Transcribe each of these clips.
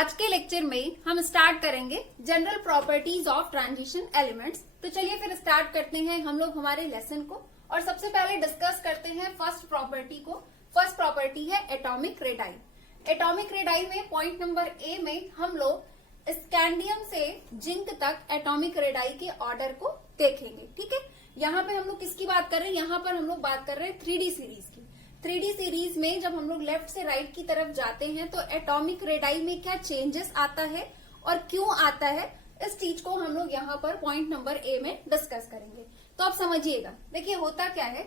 आज के लेक्चर में हम स्टार्ट करेंगे general properties of transition elements. तो चलिए फिर स्टार्ट करते हैं हम लोग हमारे लेसन को और सबसे पहले डिस्कस करते हैं फर्स्ट प्रॉपर्टी को। फर्स्ट प्रॉपर्टी है एटॉमिक रेडाई। एटॉमिक रेडाई में पॉइंट नंबर ए में हम लोग स्कैंडियम से जिंक तक एटॉमिक रेडाई के ऑर्डर को देखेंगे। ठीक है, यहाँ पे हम लोग किसकी बात कर रहे हैं? यहाँ पर हम लोग बात कर रहे हैं 3D सीरीज की। 3D सीरीज में जब हम लोग लेफ्ट से राइट की तरफ जाते हैं तो एटॉमिक रेडाई में क्या चेंजेस आता है और क्यों आता है, इस चीज को हम लोग यहाँ पर पॉइंट नंबर ए में डिस्कस करेंगे। तो आप समझिएगा, देखिए होता क्या है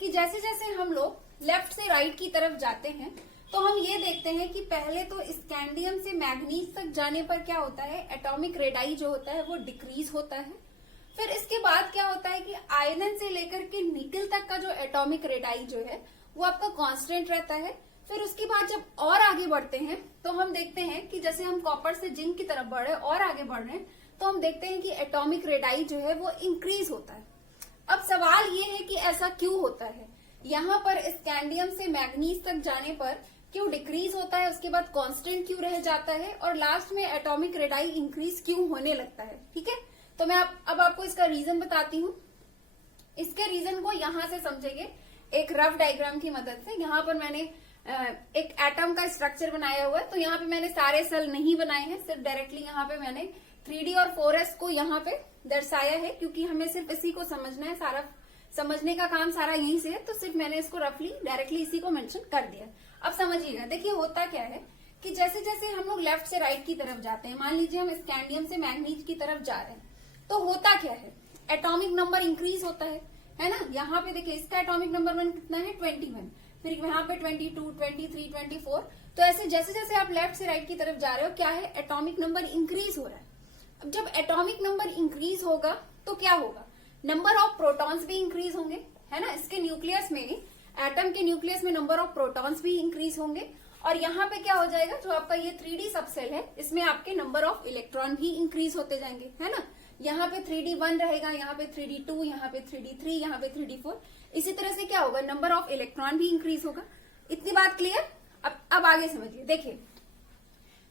कि जैसे जैसे हम लोग लेफ्ट से राइट की तरफ जाते हैं तो हम ये देखते हैं कि पहले तो स्कैंडियम से मैग्नीज तक जाने पर क्या होता है, एटॉमिक रेडाई जो होता है वो डिक्रीज होता है। फिर इसके बाद क्या होता है कि आयरन से लेकर के निकल तक का जो एटॉमिक रेडाई जो है वो आपका कांस्टेंट रहता है। फिर उसके बाद जब और आगे बढ़ते हैं तो हम देखते हैं कि जैसे हम कॉपर से जिंक की तरफ बढ़ रहे हैं और आगे बढ़ रहे हैं तो हम देखते हैं कि एटॉमिक रेडाई जो है वो इंक्रीज होता है। अब सवाल ये है कि ऐसा क्यों होता है, यहाँ पर स्कैंडियम से मैग्नीज तक जाने पर क्यों डिक्रीज होता है, उसके बाद कांस्टेंट क्यों रह जाता है और लास्ट में एटॉमिक रेडाई इंक्रीज क्यों होने लगता है। ठीक है, तो मैं अब आपको इसका रीजन बताती हूँ। इसके रीजन को यहाँ से समझेंगे एक रफ डायग्राम की मदद से। यहाँ पर मैंने एक एटम का स्ट्रक्चर बनाया हुआ है, तो यहाँ पे मैंने सारे सेल नहीं बनाए हैं, सिर्फ डायरेक्टली यहाँ पे मैंने 3D और 4S को यहाँ पे दर्शाया है क्योंकि हमें सिर्फ इसी को समझना है, सारा समझने का काम सारा यहीं से है, तो सिर्फ मैंने इसको रफली डायरेक्टली इसी को मेंशन कर दिया। अब समझिएगा, देखिए होता क्या है कि जैसे जैसे हम लोग लेफ्ट से राइट की तरफ जाते हैं, मान लीजिए हम स्कैंडियम से मैग्नीज की तरफ जा रहे हैं, तो होता क्या है, एटॉमिक नंबर इंक्रीज होता है ना। यहाँ पे देखिए इसका एटॉमिक नंबर 1 कितना है, 21, फिर यहाँ पे 22, 23, 24। तो ऐसे जैसे जैसे आप लेफ्ट से राइट की तरफ जा रहे हो क्या है, एटॉमिक नंबर इंक्रीज हो रहा है। अब जब एटॉमिक नंबर इंक्रीज होगा तो क्या होगा, नंबर ऑफ प्रोटॉन्स भी इंक्रीज होंगे, है ना। इसके न्यूक्लियस में, एटम के न्यूक्लियस में नंबर ऑफ प्रोटॉन्स भी इंक्रीज होंगे और यहाँ पे क्या हो जाएगा, जो आपका ये 3D सबसेल है इसमें आपके नंबर ऑफ इलेक्ट्रॉन भी इंक्रीज होते जाएंगे, है ना। यहाँ पे 3D1 रहेगा, यहाँ पे 3D2, यहाँ पे 3D3, यहाँ पे 3D4। इसी तरह से क्या होगा, नंबर ऑफ इलेक्ट्रॉन भी इंक्रीज होगा। इतनी बात क्लियर। अब आगे समझिए, देखिए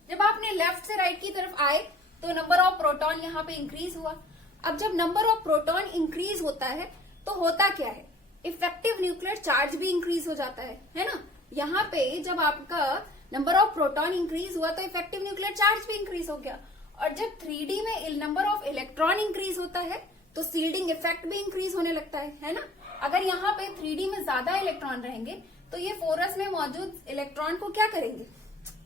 जब आपने लेफ्ट से राइट की तरफ आए तो नंबर ऑफ प्रोटॉन यहाँ पे इंक्रीज हुआ। अब जब नंबर ऑफ प्रोटॉन इंक्रीज होता है तो होता क्या है, इफेक्टिव न्यूक्लियर चार्ज भी इंक्रीज हो जाता है ना। यहाँ पे जब आपका नंबर ऑफ प्रोटॉन इंक्रीज हुआ तो इफेक्टिव न्यूक्लियर चार्ज भी इंक्रीज हो गया। और जब 3D में नंबर ऑफ इलेक्ट्रॉन इंक्रीज होता है तो शील्डिंग इफेक्ट भी इंक्रीज होने लगता है ना। अगर यहाँ पे 3D में ज्यादा इलेक्ट्रॉन रहेंगे तो ये 4S में मौजूद इलेक्ट्रॉन को क्या करेंगे,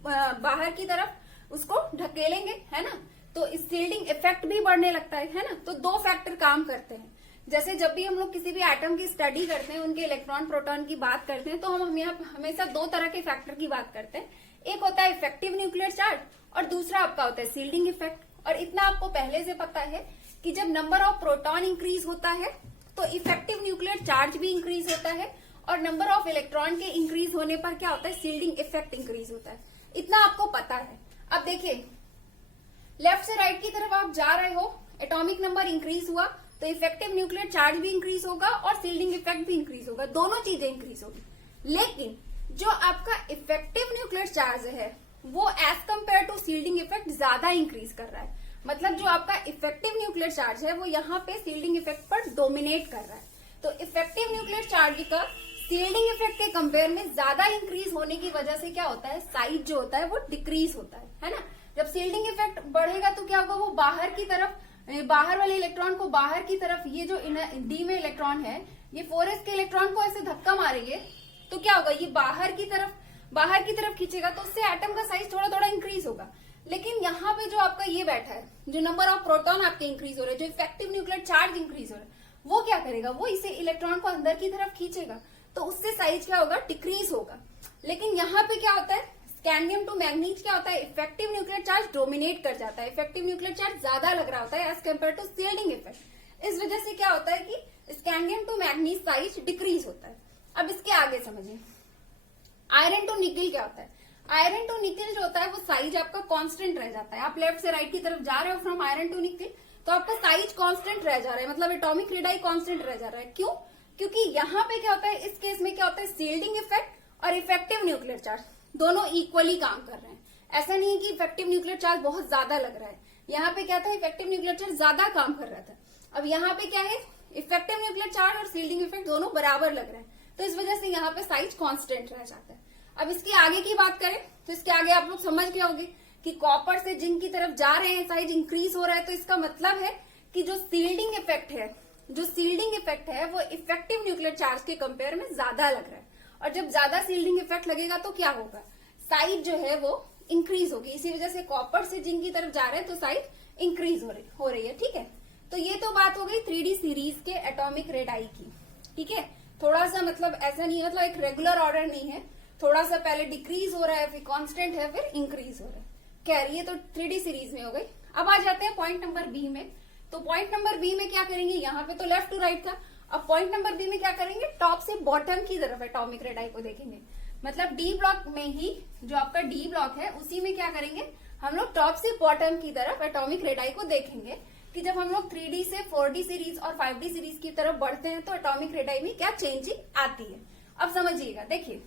बाहर की तरफ उसको ढकेलेंगे, है ना। तो शील्डिंग इफेक्ट भी बढ़ने लगता है ना। तो दो फैक्टर काम करते हैं। जैसे जब भी हम लोग किसी भी एटम की स्टडी करते हैं, उनके इलेक्ट्रॉन प्रोटॉन की बात करते हैं, तो हम हमेशा दो तरह के फैक्टर की बात करते हैं। एक होता है इफेक्टिव न्यूक्लियर चार्ज और दूसरा आपका होता है शील्डिंग इफेक्ट। और इतना आपको पहले से पता है कि जब नंबर ऑफ प्रोटॉन इंक्रीज होता है तो इफेक्टिव न्यूक्लियर चार्ज भी इंक्रीज होता है और नंबर ऑफ इलेक्ट्रॉन के इंक्रीज होने पर क्या होता है, शील्डिंग इफेक्ट इंक्रीज होता है। इतना आपको पता है। अब देखिए लेफ्ट से राइट की तरफ आप जा रहे हो, एटॉमिक नंबर इंक्रीज हुआ तो इफेक्टिव न्यूक्लियर चार्ज भी इंक्रीज होगा और शील्डिंग इफेक्ट भी इंक्रीज होगा, दोनों चीजें इंक्रीज होगी। लेकिन जो आपका इफेक्टिव न्यूक्लियर चार्ज है वो as compared to shielding effect ज्यादा इंक्रीज कर रहा है। मतलब जो आपका इफेक्टिव न्यूक्लियर चार्ज है वो यहाँ पे शील्डिंग इफेक्ट पर डोमिनेट कर रहा है। तो इफेक्टिव न्यूक्लियर चार्ज का शील्डिंग इफेक्ट के कंपेयर में ज्यादा इंक्रीज होने की वजह से क्या होता है, साइज जो होता है वो डिक्रीज होता है ना। जब शील्डिंग इफेक्ट बढ़ेगा तो क्या होगा, वो बाहर की तरफ, बाहर वाले इलेक्ट्रॉन को बाहर की तरफ, ये जो डी में इलेक्ट्रॉन है ये 4S के इलेक्ट्रॉन को ऐसे धक्का मारेंगे तो क्या होगा, ये बाहर की तरफ खींचेगा तो उससे एटम का साइज थोड़ा थोड़ा इंक्रीज होगा। लेकिन यहाँ पे जो आपका ये बैठा है, जो नंबर ऑफ प्रोटॉन आपके इंक्रीज हो रहे हैं, जो इफेक्टिव न्यूक्लियर चार्ज इंक्रीज हो रहा है, वो क्या करेगा, वो इसे इलेक्ट्रॉन को अंदर की तरफ खींचेगा तो उससे साइज क्या होगा, डिक्रीज होगा। लेकिन यहाँ पे क्या होता है, स्कैंडियम टू मैग्नीज क्या होता है, इफेक्टिव न्यूक्लियर चार्ज डोमिनेट कर जाता है, इफेक्टिव न्यूक्लियर चार्ज ज्यादा लग रहा होता है as compared to shielding effect. इस वजह से क्या होता है कि scandium to manganese size decrease होता है। अब इसके आगे समझिए, आयरन टू निकल क्या होता है। आयरन टू निकल जो होता है वो साइज आपका कांस्टेंट रह जाता है। आप लेफ्ट से राइट की तरफ जा रहे हो फ्रॉम आयरन टू निकल तो आपका साइज कांस्टेंट रह जा रहा है, मतलब एटॉमिक रेडाई कांस्टेंट रह जा रहा है। क्यों? क्योंकि यहाँ पे क्या होता है, इस केस में क्या होता है, शील्डिंग इफेक्ट और इफेक्टिव न्यूक्लियर चार्ज दोनों इक्वली काम कर रहे हैं। ऐसा नहीं है कि इफेक्टिव न्यूक्लियर चार्ज बहुत ज्यादा लग रहा है। यहाँ पे क्या था, इफेक्टिव न्यूक्लियर चार्ज ज्यादा काम कर रहा था। अब यहाँ पे क्या है, इफेक्टिव न्यूक्लियर चार्ज और शील्डिंग इफेक्ट दोनों बराबर लग रहे हैं, तो इस वजह से यहाँ पे साइज कांस्टेंट रह जाता है। अब इसके आगे की बात करें तो इसके आगे आप लोग समझ गए होंगे कि कॉपर से जिंक की तरफ जा रहे हैं, साइज इंक्रीज हो रहा है, तो इसका मतलब है कि जो शील्डिंग इफेक्ट है वो इफेक्टिव न्यूक्लियर चार्ज के कंपेयर में ज्यादा लग रहा है। और जब ज्यादा शील्डिंग इफेक्ट लगेगा तो क्या होगा, साइज जो है वो इंक्रीज होगी। इसी वजह से कॉपर से जिंक की तरफ जा रहे हैं तो साइज इंक्रीज हो रही है। ठीक है, तो ये तो बात हो गई 3D सीरीज के एटॉमिक रेडाई की। ठीक है, थोड़ा सा मतलब ऐसा नहीं है, मतलब एक रेगुलर ऑर्डर नहीं है, थोड़ा सा पहले डिक्रीज हो रहा है, फिर कांस्टेंट है, फिर इंक्रीज हो रहा है। खैर ये तो 3D सीरीज में हो गई। अब आ जाते हैं पॉइंट नंबर बी में। तो पॉइंट नंबर बी में क्या करेंगे, यहाँ पे तो लेफ्ट टू राइट था, अब पॉइंट नंबर बी में क्या करेंगे, टॉप से बॉटम की तरफ एटॉमिक रेडाई को देखेंगे। मतलब डी ब्लॉक में ही जो आपका डी ब्लॉक है उसी में क्या करेंगे, हम लोग टॉप से बॉटम की तरफ एटॉमिक रेडाई को देखेंगे कि जब हम लोग 3D से 4D सीरीज और 5D सीरीज की तरफ बढ़ते हैं तो एटॉमिक रेडाई में क्या चेंजिंग आती है। अब समझिएगा, देखिए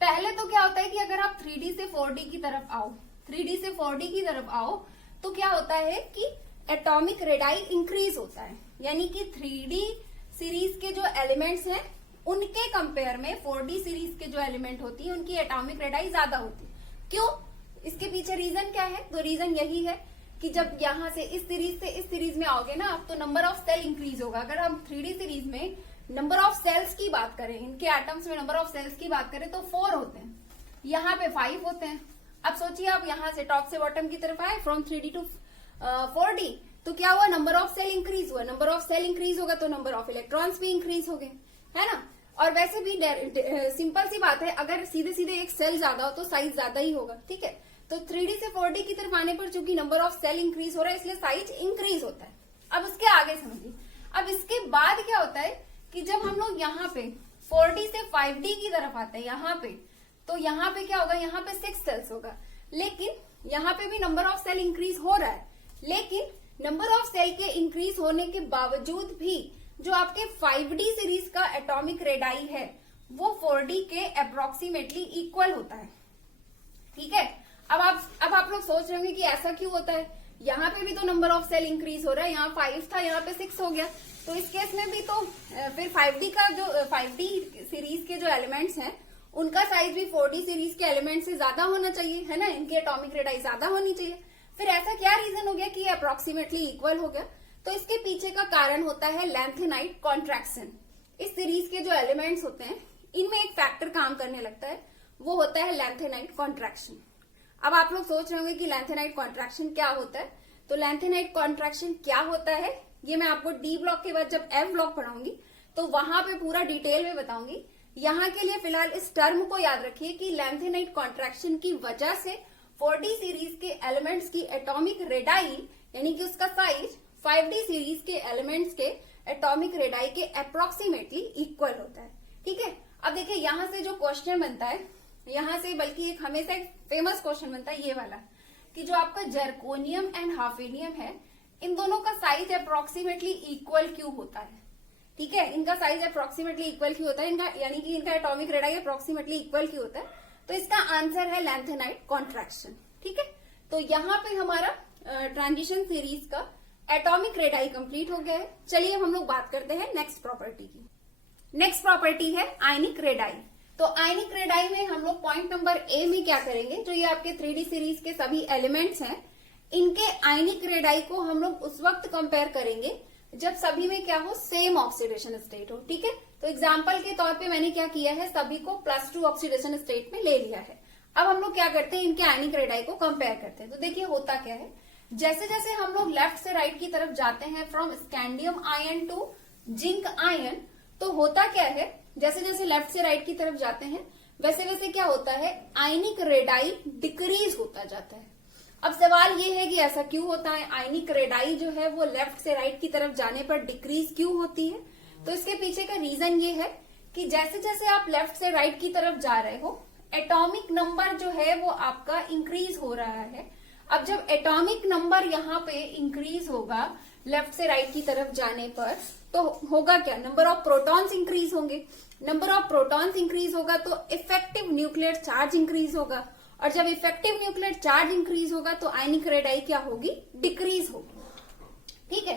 पहले तो क्या होता है कि अगर आप 3D से 4D की तरफ आओ, 3D से 4D की तरफ आओ तो क्या होता है कि एटॉमिक रेडाई इंक्रीज होता है, यानी कि 3D सीरीज के जो एलिमेंट्स हैं उनके कंपेयर में 4D सीरीज के जो एलिमेंट होती है उनकी एटॉमिक रेडाई ज्यादा होती है। क्यों, इसके पीछे रीजन क्या है, तो रीजन यही है कि जब यहाँ से इस सीरीज में आओगे ना आप, तो नंबर ऑफ सेल इंक्रीज होगा। अगर हम 3D सीरीज में नंबर ऑफ सेल्स की बात करें, इनके एटम्स में नंबर ऑफ सेल्स की बात करें तो 4 होते हैं, यहाँ पे 5 होते हैं। अब सोचिए आप यहाँ से टॉप से बॉटम की तरफ आए फ्रॉम 3D टू 4D, तो क्या हुआ, नंबर ऑफ सेल इंक्रीज हुआ। नंबर ऑफ सेल इंक्रीज होगा तो नंबर ऑफ इलेक्ट्रॉन्स भी इंक्रीज हो गए, है ना। और वैसे भी सिंपल सी बात है, अगर सीधे सीधे एक सेल ज्यादा हो तो साइज ज्यादा ही होगा। ठीक है, तो 3D से 4D की तरफ आने पर चूंकि नंबर ऑफ सेल इंक्रीज हो रहा है इसलिए साइज इंक्रीज होता है। अब उसके आगे समझिए, अब इसके बाद क्या होता है कि जब हम लोग यहाँ पे 4D से 5D की तरफ आते हैं यहाँ पे, तो यहाँ पे क्या होगा, यहाँ पे 6 सेल्स होगा, लेकिन यहाँ पे भी नंबर ऑफ सेल इंक्रीज हो रहा है, लेकिन नंबर ऑफ सेल के इंक्रीज होने के बावजूद भी जो आपके 5D सीरीज का एटॉमिक रेडाई है वो 4D के अप्रोक्सीमेटली इक्वल होता है। ठीक है, अब आप लोग सोच रहे होंगे कि ऐसा क्यों होता है, यहाँ पे भी तो नंबर ऑफ सेल इंक्रीज हो रहा है, यहाँ 5 था यहाँ पे 6 हो गया, तो इस केस में भी तो फिर 5D सीरीज के जो एलिमेंट्स हैं उनका साइज भी 4D सीरीज के एलिमेंट से ज्यादा होना चाहिए, है ना, इनकी एटॉमिक रेडाई ज्यादा होनी चाहिए। फिर ऐसा क्या रीजन हो गया कि ये अप्रोक्सीमेटली इक्वल हो गया, तो इसके पीछे का कारण होता है लैंथेनाइट कॉन्ट्रैक्शन। इस सीरीज के जो एलिमेंट्स होते हैं इनमें एक फैक्टर काम करने लगता है, वो होता है लैंथेनाइट कॉन्ट्रैक्शन। अब आप लोग सोच रहे होंगे कि लैंथेनाइट कॉन्ट्रैक्शन क्या होता है, तो लैंथेनाइट कॉन्ट्रैक्शन क्या होता है ये मैं आपको डी ब्लॉक के बाद जब एफ ब्लॉक पढ़ाऊंगी तो वहां पे पूरा डिटेल में बताऊंगी। यहाँ के लिए फिलहाल इस टर्म को याद रखिए कि लैंथेनाइट कॉन्ट्रैक्शन की वजह से 4D सीरीज के एलिमेंट्स की एटॉमिक रेडाई यानी कि उसका साइज 5D सीरीज के एलिमेंट्स के एटॉमिक रेडाई के अप्रोक्सीमेटली इक्वल होता है। ठीक है, अब देखिए यहाँ से जो क्वेश्चन बनता है, यहाँ से बल्कि एक हमेशा एक फेमस क्वेश्चन बनता है ये वाला, कि जो आपका जर्कोनियम एंड हाफेनियम है इन दोनों का साइज अप्रोक्सीमेटली इक्वल क्यों होता है। ठीक है, इनका साइज अप्रोक्सीमेटली इक्वल क्यों होता है, इनका यानी कि इनका एटॉमिक रेडाई अप्रोक्सीमेटली इक्वल क्यों होता है, तो इसका आंसर है लैंथेनाइट कॉन्ट्रैक्शन। ठीक है, तो यहाँ पे हमारा ट्रांजिशन सीरीज का एटॉमिक रेडाई कंप्लीट हो गया है। चलिए हम लोग बात करते हैं नेक्स्ट प्रॉपर्टी की। नेक्स्ट प्रॉपर्टी है आयनिक रेडाई। तो आयनिक रेडाई में हम लोग पॉइंट नंबर ए में क्या करेंगे, जो ये आपके 3D सीरीज के सभी एलिमेंट्स हैं इनके आयनिक रेडाई को हम लोग उस वक्त कंपेयर करेंगे जब सभी में क्या हो, सेम ऑक्सीडेशन स्टेट हो। ठीक है, तो एग्जाम्पल के तौर पे मैंने क्या किया है, सभी को +2 ऑक्सीडेशन स्टेट में ले लिया है। अब हम लोग क्या करते हैं, इनके आयनिक रेडाई को कंपेयर करते हैं। तो देखिए होता क्या है, जैसे जैसे हम लोग लेफ्ट से राइट की तरफ जाते हैं from scandium ion to zinc ion, तो होता क्या है, जैसे जैसे लेफ्ट से राइट की तरफ जाते हैं वैसे वैसे क्या होता है, आयनिक रेडाई डिक्रीज होता जाता है। अब सवाल ये है कि ऐसा क्यों होता है, आयनिक रेडाई जो है वो लेफ्ट से राइट की तरफ जाने पर डिक्रीज क्यों होती है। तो इसके पीछे का रीजन ये है कि जैसे जैसे आप लेफ्ट से राइट की तरफ जा रहे हो एटॉमिक नंबर जो है वो आपका इंक्रीज हो रहा है। अब जब एटॉमिक नंबर यहाँ पे इंक्रीज होगा लेफ्ट से राइट की तरफ जाने पर, तो होगा क्या, नंबर ऑफ प्रोटॉन्स इंक्रीज होंगे। नंबर ऑफ प्रोटॉन्स इंक्रीज होगा तो इफेक्टिव न्यूक्लियर चार्ज इंक्रीज होगा, और जब इफेक्टिव न्यूक्लियर चार्ज इंक्रीज होगा तो आयनिक रेडाई क्या होगी, डिक्रीज होगी। ठीक है,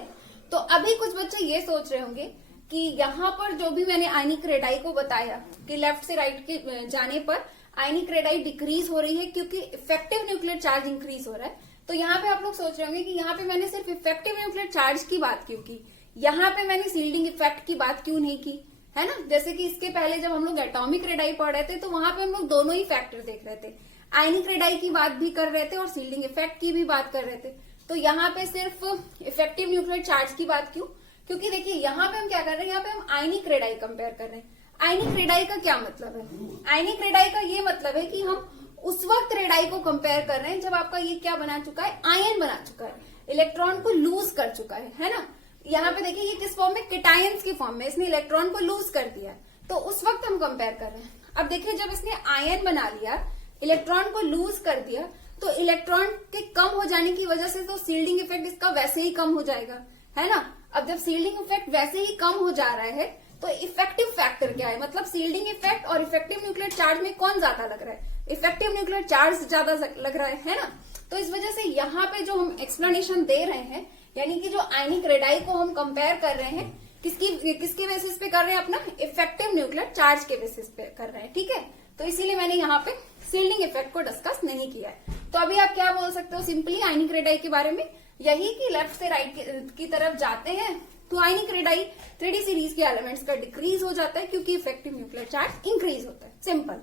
तो अभी कुछ बच्चे ये सोच रहे होंगे कि यहाँ पर जो भी मैंने आयनिक रेडाई को बताया कि लेफ्ट से राइट के जाने पर आयनिक रेडाई डिक्रीज हो रही है क्योंकि इफेक्टिव न्यूक्लियर चार्ज इंक्रीज हो रहा है, तो यहाँ पे आप लोग सोच रहे होंगे कि यहाँ पे मैंने सिर्फ इफेक्टिव न्यूक्लियर चार्ज की बात क्यों की, यहाँ पे मैंने सील्डिंग इफेक्ट की बात क्यों नहीं की, है ना। जैसे कि इसके पहले जब हम लोग एटॉमिक रेडाई पढ़ रहे थे तो वहां पे हम लोग दोनों ही फैक्टर देख रहे थे, आयनिक रेडाई की बात भी कर रहे थे और सील्डिंग इफेक्ट की भी बात कर रहे थे। तो यहाँ पे सिर्फ इफेक्टिव न्यूक्लियर चार्ज की बात क्यों, क्योंकि देखिए यहाँ पे हम क्या कर रहे हैं, यहाँ पे हम आयनिक रेडाई कंपेयर कर रहे हैं। आयनिक रेडाई का क्या मतलब है, आयनिक रेडाई का ये मतलब है कि हम उस वक्त रेडाई को कंपेयर कर रहे हैं जब आपका ये क्या बना चुका है, आयन बना चुका है, इलेक्ट्रॉन को लूज कर चुका है ना। यहाँ पे देखिए ये किस फॉर्म में, केटायंस की फॉर्म में, इसने इलेक्ट्रॉन को लूज कर दिया, तो उस वक्त हम कंपेयर कर रहे हैं। अब देखिए जब इसने आयन बना लिया, इलेक्ट्रॉन को लूज कर दिया, तो इलेक्ट्रॉन के कम हो जाने की वजह से तो सील्डिंग इफेक्ट इसका वैसे ही कम हो जाएगा, है ना। अब जब सील्डिंग इफेक्ट वैसे ही कम हो जा रहा है तो इफेक्टिव फैक्टर क्या है, मतलब सील्डिंग इफेक्ट और इफेक्टिव न्यूक्लियर चार्ज में कौन ज्यादा लग रहा है, इफेक्टिव न्यूक्लियर चार्ज ज्यादा लग रहा है ना। तो इस वजह से यहाँ पे जो हम एक्सप्लेनेशन दे रहे हैं, यानी कि जो आयनिक रेडाई को हम कंपेयर कर रहे हैं, किसके बेसिस पे कर रहे हैं, अपना इफेक्टिव न्यूक्लियर चार्ज के बेसिस पे कर रहे हैं। ठीक है, तो इसीलिए मैंने यहाँ पे सील्डिंग इफेक्ट को डिस्कस नहीं किया है। तो अभी आप क्या बोल सकते हो सिंपली आयनिक रेडाई के बारे में, यही कि लेफ्ट से राइट की तरफ जाते हैं तो आयनिक रेडाई 3D सीरीज के एलिमेंट्स का डिक्रीज हो जाता है क्योंकि इफेक्टिव न्यूक्लियर चार्ज इंक्रीज होता है, सिंपल।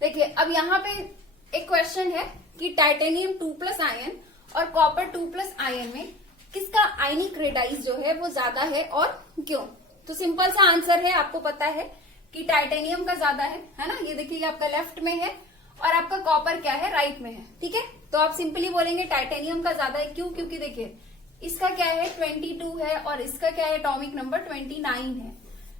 देखिए अब यहाँ पे एक क्वेश्चन है कि टाइटेनियम 2+ आयन और कॉपर 2+ आयन में किसका आयनिक रेडाइज जो है वो ज्यादा है और क्यों। तो सिंपल सा आंसर है, आपको पता है कि टाइटेनियम का ज्यादा है ना। ये देखिए आपका लेफ्ट में है और आपका कॉपर क्या है, राइट में है। ठीक है, तो आप सिंपली बोलेंगे टाइटेनियम का ज्यादा है, क्यों, क्योंकि देखिए इसका क्या है 22 है और इसका क्या है एटॉमिक नंबर 29 है।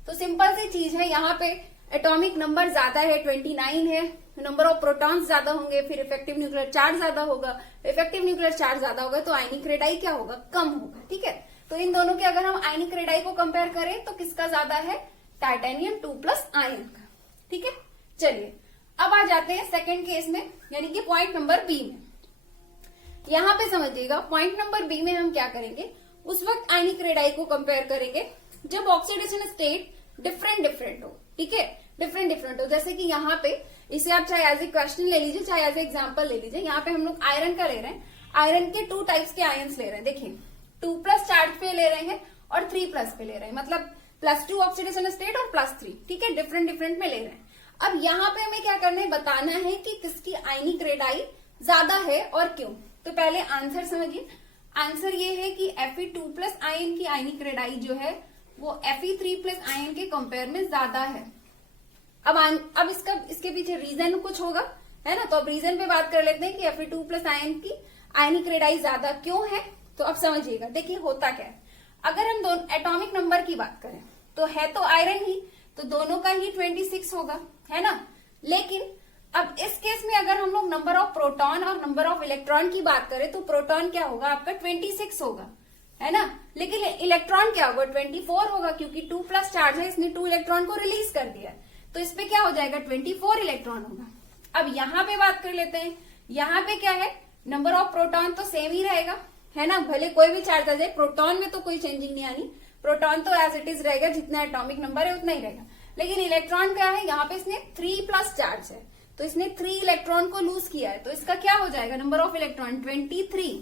तो सिंपल सी चीज है, यहाँ पे एटॉमिक नंबर ज्यादा है 29 है, नंबर ऑफ प्रोटॉन्स ज्यादा होंगे, फिर इफेक्टिव न्यूक्लियर चार्ज ज्यादा होगा, इफेक्टिव न्यूक्लियर चार्ज ज्यादा होगा तो आयनिक रेडाई क्या होगा, कम होगा। ठीक है, तो इन दोनों के अगर हम आयनिक रेडाई को कंपेयर करें तो किसका ज्यादा है, टाइटेनियम 2+ आयन का। ठीक है, चलिए अब आ जाते हैं सेकंड केस में, यानी कि पॉइंट नंबर बी में। यहाँ पे समझिएगा पॉइंट नंबर बी में हम क्या करेंगे, उस वक्त आयनिक रेडाई को कंपेयर करेंगे जब ऑक्सीडेशन स्टेट डिफरेंट हो। ठीक है, डिफरेंट हो, जैसे कि यहाँ पे इसे आप चाहे एज ए क्वेश्चन ले लीजिए चाहे एज ए एग्जाम्पल ले लीजिए। यहाँ पे हम लोग आयरन का ले रहे हैं, आयरन के 2 टाइप्स के आयन्स ले रहे हैं। देखिए 2+ चार्ज पे ले रहे हैं और 3+ पे ले रहे हैं, मतलब +2 ऑक्सीडेशन स्टेट और +3। ठीक है, डिफरेंट में ले रहे हैं। अब यहाँ पे हमें क्या करना है, बताना है कि किसकी आयनिक रेडाई ज्यादा है और क्यों। तो पहले आंसर समझिए, आंसर ये है कि Fe2+ आयन की आयनिक रेडाई जो है वो Fe3+ आयन के कंपेयर में ज्यादा है। अब इसके पीछे रीजन कुछ होगा, है ना। तो अब रीजन पे बात कर लेते हैं कि Fe2+ आयन की आयनिक रेडाई ज्यादा क्यों है। तो अब समझिएगा, देखिए होता क्या है, अगर हम दोनों एटॉमिक नंबर की बात करें तो है तो आयरन ही, तो दोनों का ही 26 होगा, है ना। लेकिन अब इस केस में अगर हम लोग नंबर ऑफ प्रोटॉन और नंबर ऑफ इलेक्ट्रॉन की बात करें तो प्रोटॉन क्या होगा आपका 26 होगा, है ना। लेकिन इलेक्ट्रॉन क्या होगा 24 होगा, क्योंकि 2+ चार्ज है, इसने 2 इलेक्ट्रॉन को रिलीज कर दिया, तो इस पे क्या हो जाएगा 24 इलेक्ट्रॉन होगा। अब यहाँ पे बात कर लेते हैं, यहाँ पे क्या है, नंबर ऑफ प्रोटॉन तो सेम ही रहेगा, है ना। भले कोई भी चार्ज आ जाए, प्रोटॉन में तो कोई चेंजिंग नहीं आनी, प्रोटॉन तो एज इट इज रहेगा, जितना एटॉमिक नंबर है उतना ही रहेगा। लेकिन इलेक्ट्रॉन क्या है, यहाँ पे इसने 3+ चार्ज है, तो इसने 3 इलेक्ट्रॉन को लूज किया है, तो इसका क्या हो जाएगा नंबर ऑफ इलेक्ट्रॉन 23।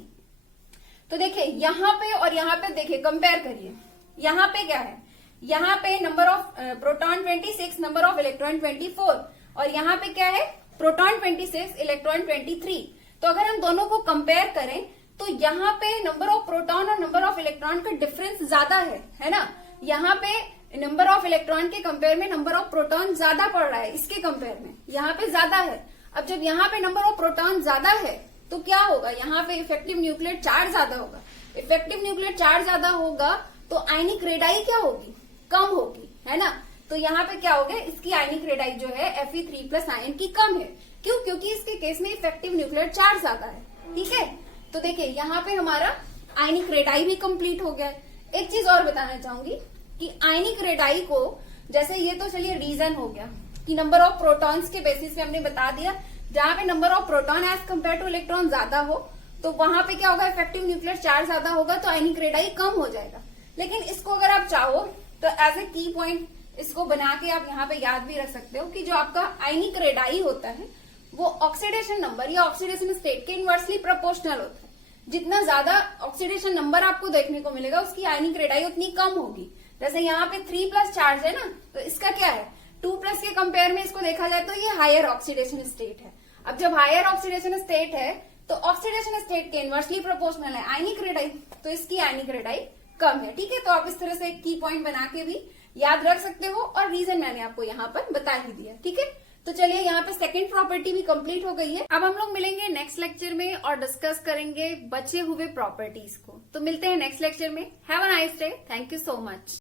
तो देखिए यहाँ पे और यहाँ पे देखिए कंपेयर करिए, यहाँ पे क्या है, यहाँ पे number of proton 26, number of electron 24, और यहाँ पे क्या है प्रोटॉन 26, इलेक्ट्रॉन 23। तो अगर हम दोनों को कंपेयर करें तो यहाँ पे नंबर ऑफ प्रोटॉन और नंबर ऑफ इलेक्ट्रॉन का डिफरेंस ज्यादा है ना। यहाँ पे नंबर ऑफ इलेक्ट्रॉन के कंपेयर में नंबर ऑफ प्रोटॉन ज्यादा पड़ रहा है, इसके कंपेयर में यहाँ पे ज्यादा है। अब जब यहाँ पे नंबर ऑफ प्रोटॉन ज्यादा है तो क्या होगा, यहाँ पे इफेक्टिव न्यूक्लियर चार्ज ज्यादा होगा। इफेक्टिव न्यूक्लियर चार्ज ज्यादा होगा तो आयनिक रेडाई क्या होगी, कम होगी, है ना। तो यहाँ पे क्या हो गया, इसकी आयनिक रेडाई जो है Fe3+ आयन की कम है। क्यों, क्योंकि इसके केस में इफेक्टिव न्यूक्लियर चार्ज ज्यादा है। ठीक है, तो देखिए यहाँ पे हमारा आयनिक रेडाई भी कंप्लीट हो गया है। एक चीज और बताना चाहूंगी कि आयनिक रेडाई को, जैसे ये तो चलिए रीजन हो गया कि नंबर ऑफ प्रोटॉन्स के बेसिस पे हमने बता दिया जहां पे number of proton as compared to electron ज्यादा हो तो वहां पे क्या होगा, इफेक्टिव न्यूक्लियर चार्ज ज्यादा होगा तो आयनिक रेडाई कम हो जाएगा। लेकिन इसको अगर आप चाहो तो एज ए की पॉइंट इसको बना के आप यहाँ पे याद भी रख सकते हो कि जो आपका आयनिक रेडाई होता है वो ऑक्सीडेशन नंबर या ऑक्सीडेशन स्टेट के इनवर्सली प्रोपोर्शनल होता है। जितना ज्यादा ऑक्सीडेशन नंबर आपको देखने को मिलेगा उसकी आयनिक रेडाई उतनी कम होगी। जैसे यहाँ पे 3+ चार्ज है ना, तो इसका क्या है 2+ के कंपेयर में इसको देखा जाए तो ये हायर ऑक्सीडेशन स्टेट है। अब जब हायर ऑक्सीडेशन स्टेट है तो ऑक्सीडेशन स्टेट के इनवर्सली प्रोपोर्शनल है आयनिक रेडाई, तो इसकी आयनिक रेडाई कम है। ठीक है, तो आप इस तरह से की पॉइंट बना के भी याद रख सकते हो और रीजन मैंने आपको यहाँ पर बता ही दिया। ठीक है, तो चलिए यहाँ पे सेकंड प्रॉपर्टी भी कंप्लीट हो गई है। अब हम लोग मिलेंगे नेक्स्ट लेक्चर में और डिस्कस करेंगे बचे हुए प्रॉपर्टीज को। तो मिलते हैं नेक्स्ट लेक्चर में। Have a nice day, thank you so much.